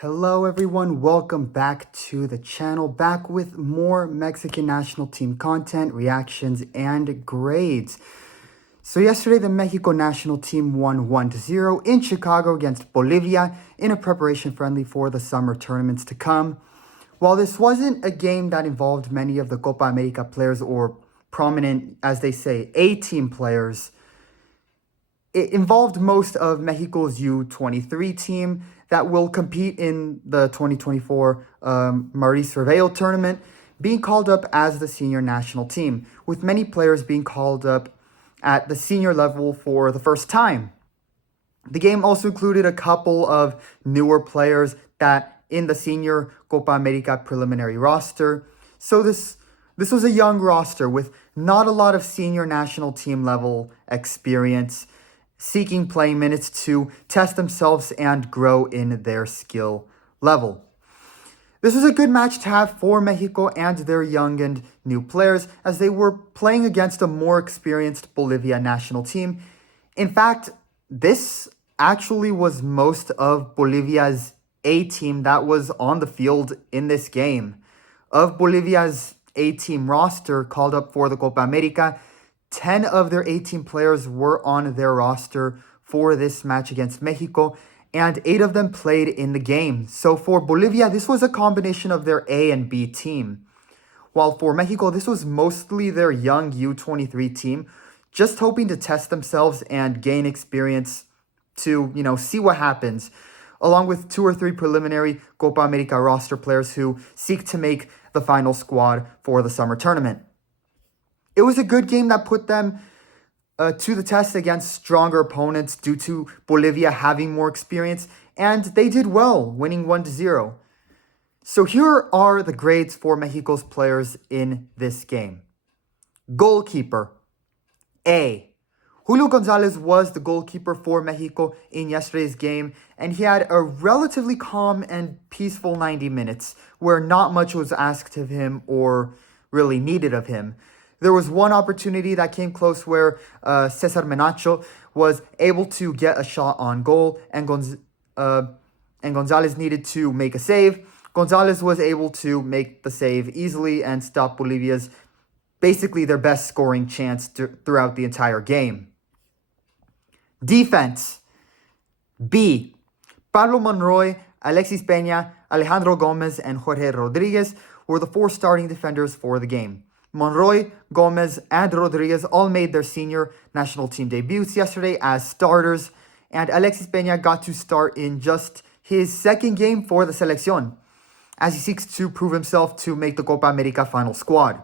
Hello everyone, welcome back to the channel, back with more Mexican national team content, reactions, and grades. So yesterday the Mexico national team won 1-0 in Chicago against Bolivia in a preparation friendly for the summer tournaments to come. While this wasn't a game that involved many of the Copa America players or prominent, as they say, A-team players, it involved most of Mexico's U23 team that will compete in the 2024 Maurice Revello tournament, being called up as the senior national team, with many players being called up at the senior level for the first time. The game also included a couple of newer players that in the senior Copa America preliminary roster. So this was a young roster with not a lot of senior national team level experience, seeking playing minutes to test themselves and grow in their skill level. This was a good match to have for Mexico and their young and new players, as they were playing against a more experienced Bolivia national team. In fact, this actually was most of Bolivia's A-team that was on the field in this game. Of Bolivia's A-team roster called up for the Copa America, 10 of their 18 players were on their roster for this match against Mexico, and 8 of them played in the game. So for Bolivia, this was a combination of their A and B team. While for Mexico, this was mostly their young U23 team, just hoping to test themselves and gain experience to, see what happens, along with 2 or 3 preliminary Copa America roster players who seek to make the final squad for the summer tournament. It was a good game that put them to the test against stronger opponents due to Bolivia having more experience, and they did well, winning 1-0. So here are the grades for Mexico's players in this game. Goalkeeper, A. Julio Gonzalez was the goalkeeper for Mexico in yesterday's game, and he had a relatively calm and peaceful 90 minutes, where not much was asked of him or really needed of him. There was one opportunity that came close where Cesar Menacho was able to get a shot on goal, and Gonzalez needed to make a save. Gonzalez was able to make the save easily and stop Bolivia's, basically their best scoring chance throughout the entire game. Defense, B. Pablo Monroy, Alexis Peña, Alejandro Gomez, and Jorge Rodriguez were the 4 starting defenders for the game. Monroy, Gomez, and Rodriguez all made their senior national team debuts yesterday as starters, and Alexis Peña got to start in just his second game for the Selección, as he seeks to prove himself to make the Copa America final squad.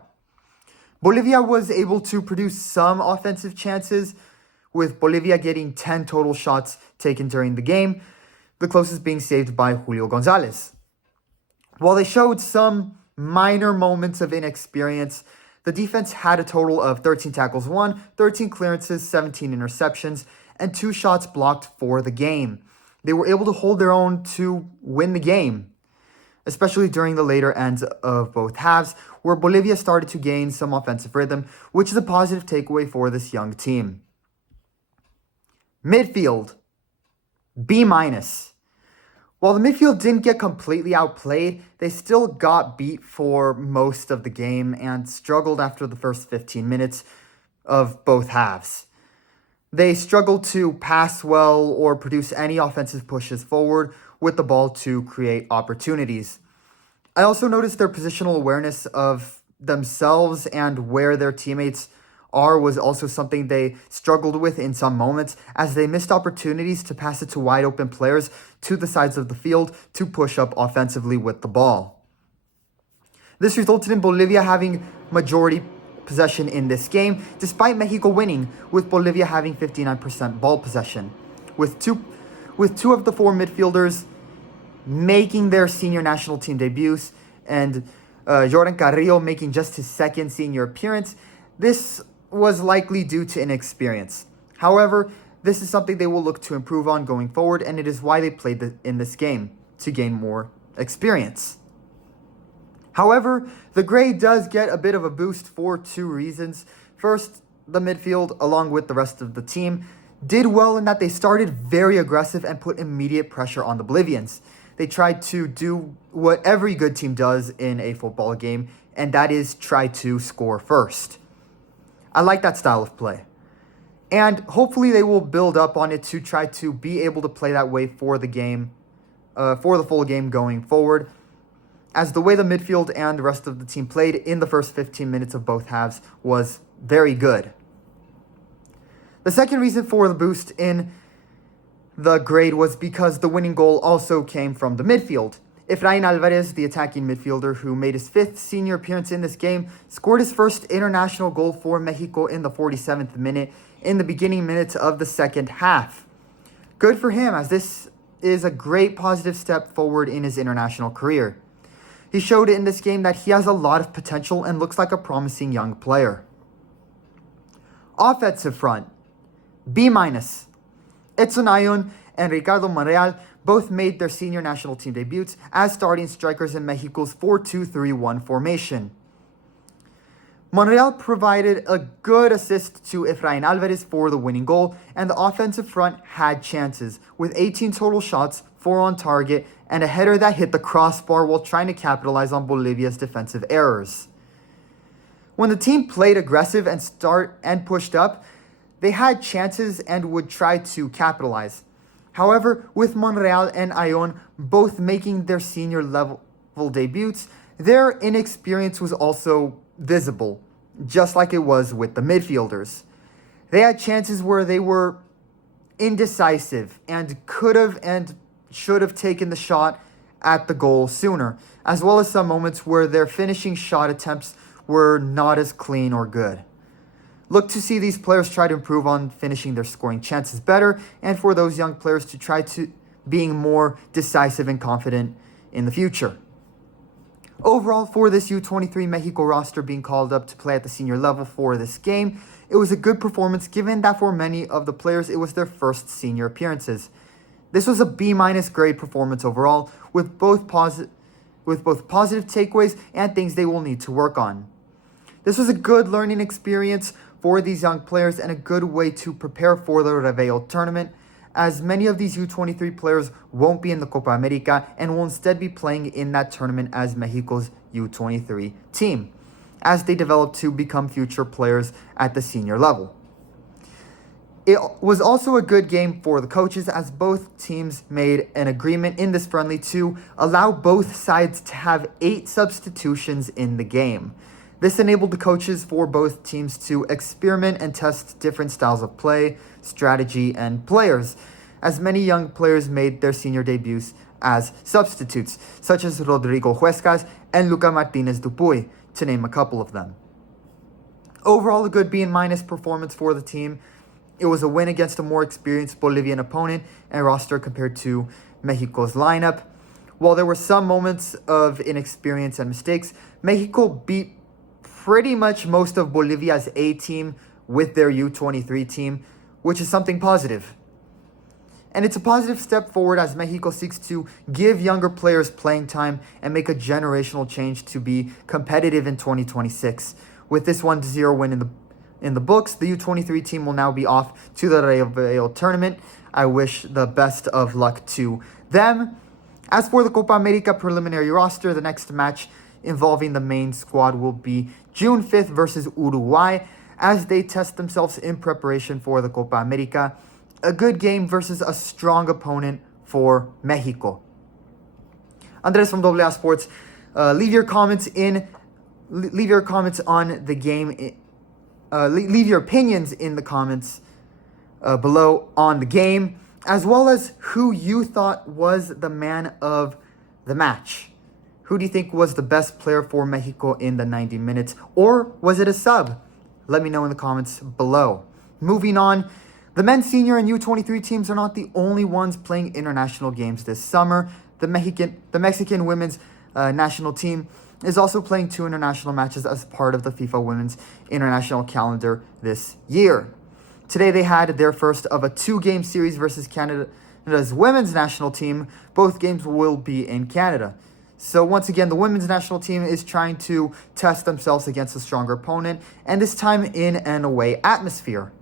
Bolivia was able to produce some offensive chances, with Bolivia getting 10 total shots taken during the game, the closest being saved by Julio Gonzalez. While they showed some minor moments of inexperience, the defense had a total of 13 tackles won, 13 clearances, 17 interceptions, and 2 shots blocked for the game. They were able to hold their own to win the game, especially during the later ends of both halves, where Bolivia started to gain some offensive rhythm, which is a positive takeaway for this young team. Midfield, B-. While the midfield didn't get completely outplayed, they still got beat for most of the game and struggled after the first 15 minutes of both halves. They struggled to pass well or produce any offensive pushes forward with the ball to create opportunities. I also noticed their positional awareness of themselves and where their teammates are was also something they struggled with in some moments, as they missed opportunities to pass it to wide open players to the sides of the field to push up offensively with the ball. This resulted in Bolivia having majority possession in this game, despite Mexico winning, with Bolivia having 59% ball possession, with two of the 4 midfielders making their senior national team debuts, and Jordan Carrillo making just his second senior appearance. This was likely due to inexperience. However, this is something they will look to improve on going forward, and it is why they played in this game, to gain more experience. However, the grade does get a bit of a boost for 2 reasons. First, the midfield, along with the rest of the team, did well in that they started very aggressive and put immediate pressure on the Bolivians. They tried to do what every good team does in a football game, and that is try to score first. I like that style of play. And hopefully they will build up on it to try to be able to play that way for the game, for the full game going forward, as the way the midfield and the rest of the team played in the first 15 minutes of both halves was very good. The second reason for the boost in the grade was because the winning goal also came from the midfield. Efrain Alvarez, the attacking midfielder who made his 5th senior appearance in this game, scored his first international goal for Mexico in the 47th minute in the beginning minutes of the second half. Good for him, as this is a great positive step forward in his international career. He showed in this game that he has a lot of potential and looks like a promising young player. Offensive front, B-. Edson Ayun and Ricardo Monreal both made their senior national team debuts as starting strikers in Mexico's 4-2-3-1 formation. Monreal provided a good assist to Efrain Alvarez for the winning goal, and the offensive front had chances, with 18 total shots, 4 on target, and a header that hit the crossbar while trying to capitalize on Bolivia's defensive errors. When the team played aggressive and pushed up, they had chances and would try to capitalize. However, with Monreal and Ayun both making their senior level debuts, their inexperience was also visible, just like it was with the midfielders. They had chances where they were indecisive and could have and should have taken the shot at the goal sooner, as well as some moments where their finishing shot attempts were not as clean or good. Look to see these players try to improve on finishing their scoring chances better, and for those young players to try to being more decisive and confident in the future. Overall, for this U23 Mexico roster being called up to play at the senior level for this game, it was a good performance given that for many of the players it was their first senior appearances. This was a B- grade performance overall, with both positive takeaways and things they will need to work on. This was a good learning experience for these young players and a good way to prepare for the Reveillon tournament, as many of these U23 players won't be in the Copa America and will instead be playing in that tournament as Mexico's U23 team, as they develop to become future players at the senior level. It was also a good game for the coaches, as both teams made an agreement in this friendly to allow both sides to have 8 substitutions in the game. This enabled the coaches for both teams to experiment and test different styles of play, strategy, and players, as many young players made their senior debuts as substitutes, such as Rodrigo Huescas and Luca Martinez Dupuy, to name a couple of them. Overall, a good B- performance for the team. It was a win against a more experienced Bolivian opponent and roster compared to Mexico's lineup. While there were some moments of inexperience and mistakes, Mexico beat pretty much most of Bolivia's A team with their U23 team, which is something positive. And it's a positive step forward as Mexico seeks to give younger players playing time and make a generational change to be competitive in 2026. With this 1-0 win in the books, the U23 team will now be off to the Reveillon tournament. I wish the best of luck to them. As for the Copa America preliminary roster, the next match involving the main squad will be June 5th versus Uruguay, as they test themselves in preparation for the Copa America. A good game versus a strong opponent for Mexico. Andres from AA Sports, leave your comments on the game. Leave your opinions in the comments below on the game, as well as who you thought was the man of the match. Who do you think was the best player for Mexico in the 90 minutes? Or was it a sub? Let me know in the comments below. Moving on, the men's senior and U23 teams are not the only ones playing international games this summer. The Mexican women's national team is also playing 2 international matches as part of the FIFA Women's International calendar this year. Today they had their first of a 2-game series versus Canada's women's national team. Both games will be in Canada. So once again, the women's national team is trying to test themselves against a stronger opponent, and this time in an away atmosphere.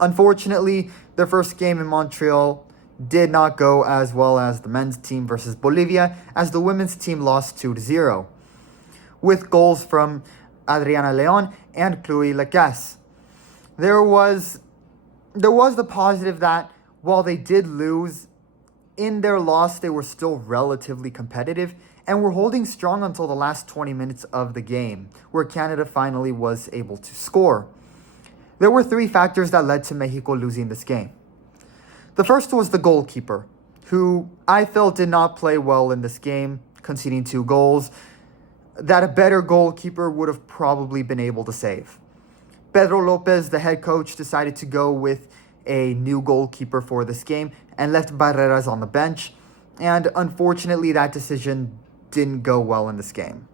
Unfortunately, their first game in Montreal did not go as well as the men's team versus Bolivia, as the women's team lost 2-0, with goals from Adriana Leon and Chloe Lacasse. There was the positive that while they did lose, in their loss they were still relatively competitive and were holding strong until the last 20 minutes of the game, where Canada finally was able to score. There were three factors that led to Mexico losing this game. The first was the goalkeeper, who I felt did not play well in this game, conceding 2 goals that a better goalkeeper would have probably been able to save. Pedro Lopez, the head coach, decided to go with a new goalkeeper for this game and left Barreras on the bench, and unfortunately that decision didn't go well in this game.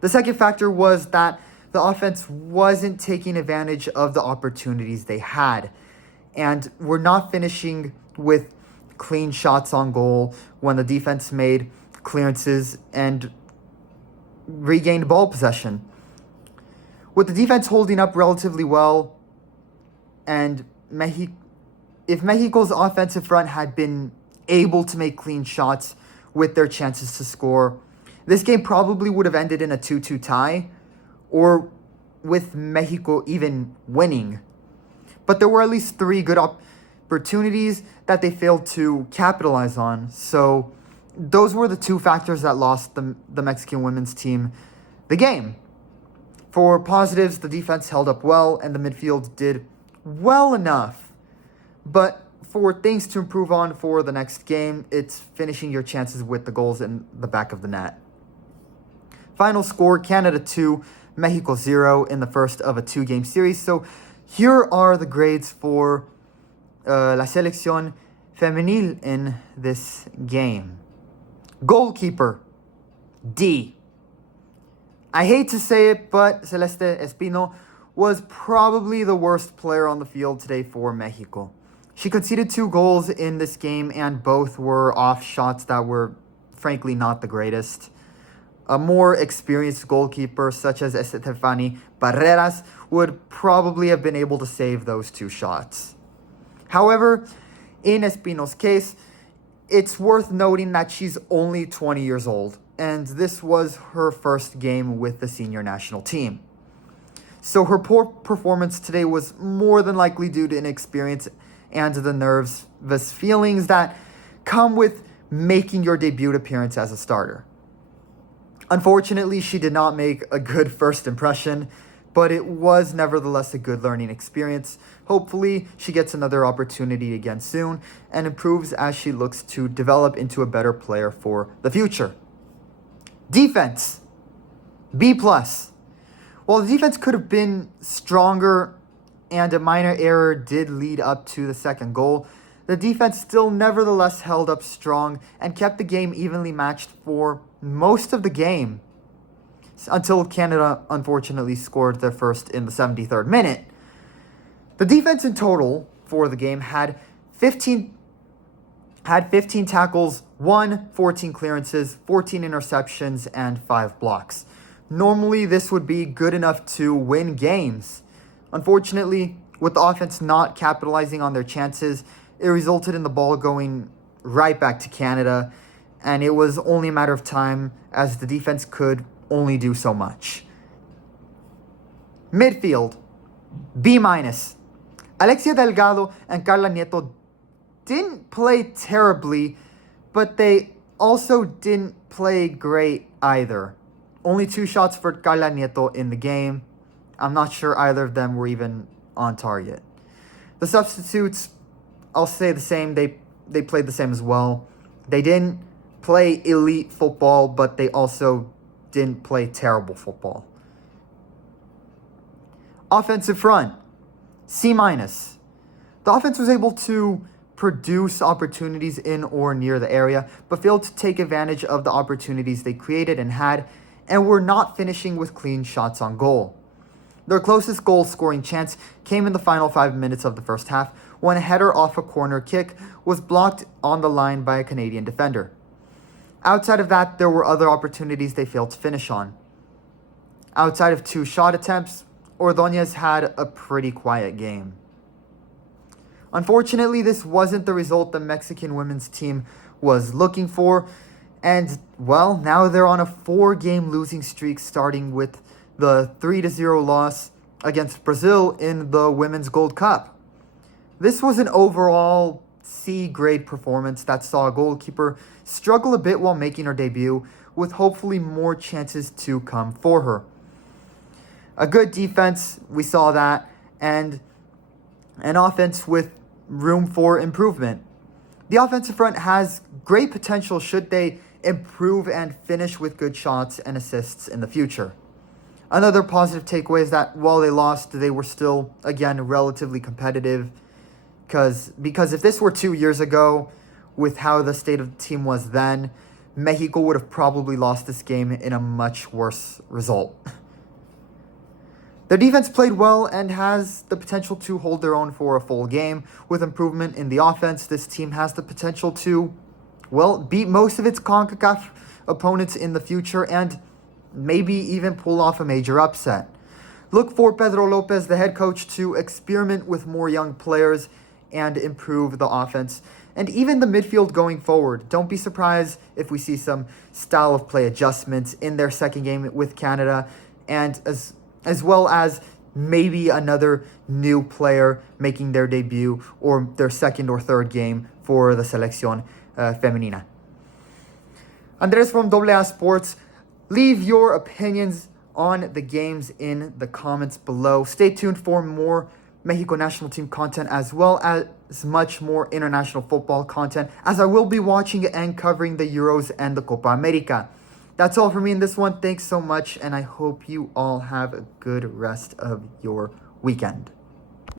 The second factor was that the offense wasn't taking advantage of the opportunities they had, and were not finishing with clean shots on goal when the defense made clearances and regained ball possession. With the defense holding up relatively well, and if Mexico's offensive front had been able to make clean shots with their chances to score, this game probably would have ended in a 2-2 tie, or with Mexico even winning. But there were at least 3 good opportunities that they failed to capitalize on. So those were the 2 factors that lost the Mexican women's team the game. For positives, the defense held up well and the midfield did well enough. But for things to improve on for the next game, it's finishing your chances with the goals in the back of the net. Final score, Canada 2, Mexico 0 in the first of a 2-game series. So here are the grades for La Selección Femenil in this game. Goalkeeper, D. I hate to say it, but Celeste Espino was probably the worst player on the field today for Mexico. She conceded 2 goals in this game, and both were off shots that were frankly not the greatest. A more experienced goalkeeper such as Estefany Barreras would probably have been able to save those 2 shots. However, in Espino's case, it's worth noting that she's only 20 years old, and this was her first game with the senior national team. So her poor performance today was more than likely due to inexperience and the nervous feelings that come with making your debut appearance as a starter. Unfortunately, she did not make a good first impression, but it was nevertheless a good learning experience. Hopefully, she gets another opportunity again soon and improves as she looks to develop into a better player for the future. Defense, B+. While the defense could have been stronger and a minor error did lead up to the second goal, the defense still nevertheless held up strong and kept the game evenly matched for most of the game, until Canada unfortunately scored their first in the 73rd minute. The defense in total for the game had 15 tackles, 14 clearances, 14 interceptions, and 5 blocks. Normally, this would be good enough to win games. Unfortunately, with the offense not capitalizing on their chances, it resulted in the ball going right back to Canada, and it was only a matter of time as the defense could only do so much. Midfield, B-. Alexia Delgado and Carla Nieto didn't play terribly, but they also didn't play great either. Only 2 shots for Carla Nieto in the game. I'm not sure either of them were even on target. The substitutes, I'll say the same. They played the same as well. They didn't play elite football, but they also didn't play terrible football. Offensive front, C-. The offense was able to produce opportunities in or near the area, but failed to take advantage of the opportunities they created and had, and were not finishing with clean shots on goal. Their closest goal-scoring chance came in the final 5 minutes of the first half, when a header off a corner kick was blocked on the line by a Canadian defender. Outside of that, there were other opportunities they failed to finish on. Outside of 2 shot attempts, Ordóñez had a pretty quiet game. Unfortunately, this wasn't the result the Mexican women's team was looking for. And, well, now they're on a 4-game losing streak, starting with the 3-0 loss against Brazil in the Women's Gold Cup. This was an overall C-grade performance that saw a goalkeeper struggle a bit while making her debut, with hopefully more chances to come for her. A good defense, we saw that, and an offense with room for improvement. The offensive front has great potential should they improve and finish with good shots and assists in the future. Another positive takeaway is that while they lost, they were still, again, relatively competitive. Because if this were 2 years ago, with how the state of the team was then, Mexico would have probably lost this game in a much worse result. Their defense played well and has the potential to hold their own for a full game. With improvement in the offense, this team has the potential to, well, beat most of its CONCACAF opponents in the future and maybe even pull off a major upset. Look for Pedro Lopez, the head coach, to experiment with more young players and improve the offense and even the midfield going forward. Don't be surprised if we see some style of play adjustments in their second game with Canada, and as well as maybe another new player making their debut or their second or third game for the Selección Femenina. Andres from AA Sports. Leave your opinions on the games in the comments below. Stay tuned for more Mexico national team content, as well as much more international football content, as I will be watching and covering the Euros and the Copa America. That's all for me in this one. Thanks so much, and I hope you all have a good rest of your weekend.